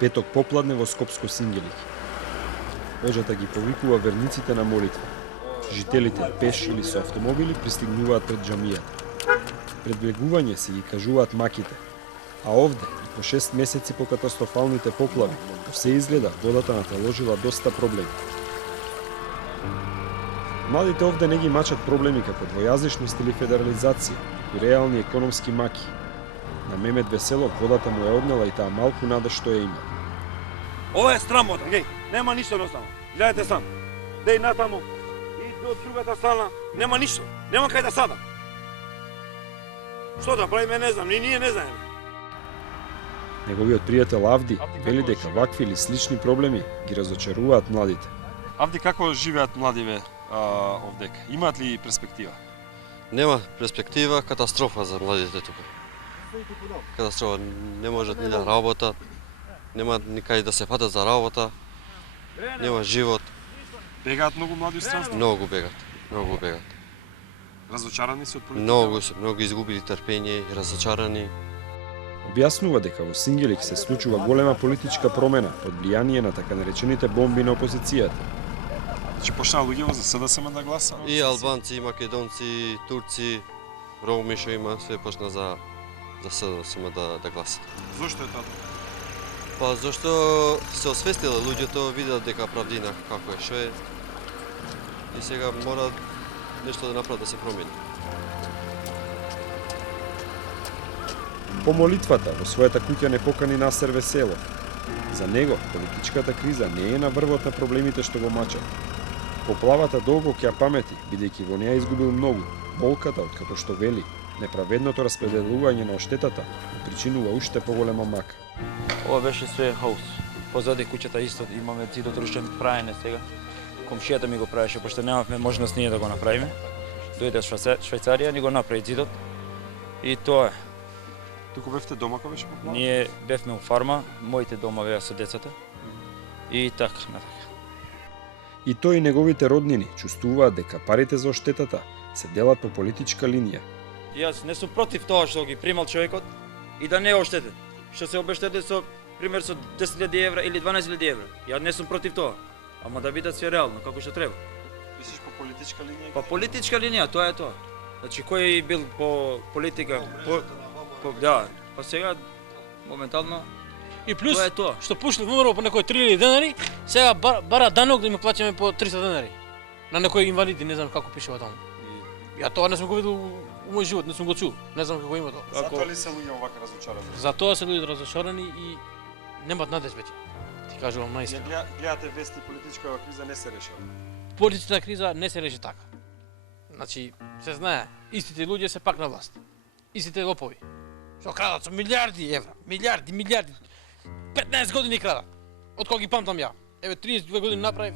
Петок попладне во Скопско Сингелики. Оџата ги повикува верниците на молитва. Жителите пеш или со автомобили пристигнуваат пред џамијата. Пред влегување се ги кажуваат маките. А овде, и по 6 месеци по катастрофалните поплави, се изгледа водата наталожила доста проблеми. Младите овде не ги мачат проблеми како двојазичност или федерализација, и реални економски маки. На Мемет Веселов водата му е однела и таа малку нада што ја има. Ова е срамота, геј, нема ништо едноставно. Гледате сам. Деј натаму и до другата страна нема ништо. Нема кај да садам. Што да правиме, не знам, ни ние не знаеме. Неговиот пријател Авди вели дека вакви или слични проблеми ги разочаруваат младите. Авди, како живеат младиве овдека? Имаат ли перспектива? Нема перспектива, катастрофа за младите тука. Катастрофа, не можат ни да работат, нема никај да се фатат за работа, нема живот. Бегаат многу млади странство? Многу бегат. Разочарани се од политиката? Многу изгубили трпење и разочарани. Објаснува дека во Сингелик се случува голема политичка промена под влијание на така наречените бомби на опозицијата. Че почнаа луѓе за СДСМ да гласаат? И албанци, и македонци, и турци, роми што има, све почна за СДСМ да гласат. Зошто е тоа? Па зашто се освестиле луѓето, видат дека правдина како е, што е. И сега мора нешто да направат да се промени. По молитвата во својата куќа не покани Насер Веселов. За него политичката криза не е на врвот на проблемите што го мачат. Поплавата долго ќе ја памети, бидејќи во неа изгубил многу. Болката, откако што вели, неправедното распределување на оштетата му причинува уште поголема мака. Ова беше све хаос. Позади куќата исто имаме зидот рушен праење сега. Комшијата ми го правеше, пошто немавме можност ние да го направиме. Дојде од Швајцарија, ни го направи зидот. И тоа е. Туку бевте дома кога беше поплава? Ние бевме у фарма, моите дома беа со децата. И така, натака. И тој и неговите роднини чувствуваат дека парите за оштетата се делат по политичка линија. Јас не сум против тоа што ги примал човекот и да не е оштетен. Што се обештете со пример со 10.000 евра или 12.000 евра. Ја не сум против тоа. Ама да бидат све реално, како што треба. Мислиш по политичка линија? По политичка линија, тоа е тоа. Значи кој бил по политика, да, па сега моментално и плюс тоа е тоа. Што пушли ВМРО по некои 3000 денари, сега бара данок да им плаќаме по 300 денари. На некои инвалиди, не знам како пишува таму. Ја тоа не сум го видел у мој живот, не сум го чул. Не знам како има тоа. Затоа ли се луѓе овака разочарани? Затоа се луѓе разочарани и немаат надеж веќе. Ти кажувам наистина. Гледате вести, политичка криза не се решава. Политичната криза не се реши така. Значи, се знае, истите луѓе се пак на власт. Истите лопови. Што крадат со милиарди евра, милиарди. 15 години крадат. Од кога ги памтам ја. Еве 32 години направив,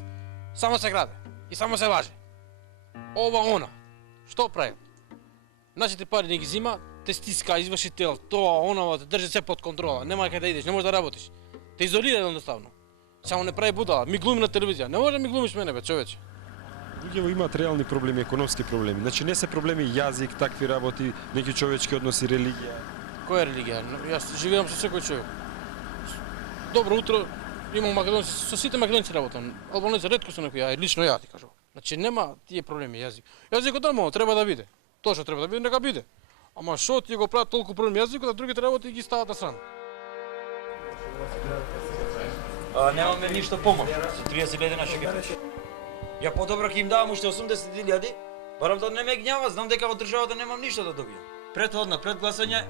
само се краде и само се лаже. Ова она. Што прави? Нашите пари не ги зима, те стиска извршител, тоа, онова, те држи се под контрола. Нема кај да идеш, не можеш да работиш. Те изолира едноставно. Само не прави будала, ми глуми на телевизија. Не може да ми глумиш мене, бе, човече. Луѓето имаат реални проблеми, економски проблеми. Значи не се проблеми јазик, такви работи, неки човечки односи, религија. Која религија? Јас живеам со секој човек. Добро утро, имам македонци, со сите македонци работам. Албанеци ретко се некои, лично ја ти кажувам. Значи нема тие проблеми јазик. Јазикот нормално треба да биде. Тоа што треба да биде, нека биде. Ама што тие го прават толку проблеми јазикот, а другите работи ги стават на страна. Немаме ништо помош. За 30.000 на ќе. Ја подобро ќе им давам уште 80.000, барам да не ме гњава, знам дека во државата немам ништо да добијам. Пред гласање,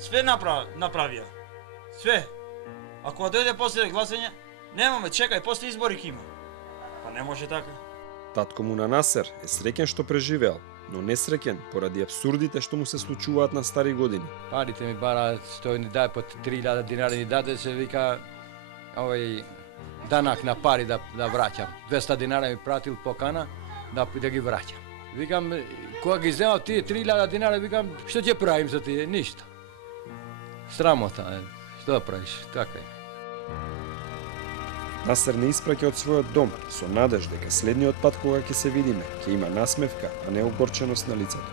све направија. Све. Ако дојде после гласање, немаме, чекај, после избори ќе има. Па не може така. Татко му на Насер е среќен што преживеал, но несреќен поради абсурдите што му се случуваат на стари години. Парите ми бара, тој ни даде по 3.000 динари, ни даде се вика данак на пари да враќам. 200 динара ми пратил покана да ги враќам. Викам, кога ги земав тие 3.000 динара, викам, што ќе правим за тие? Ништо. Срамота, што да правиш, така е. Насер не испраќа од својот дом, со надеж дека следниот пат кога ќе се видиме, ќе има насмевка, а не огорченост на лицето.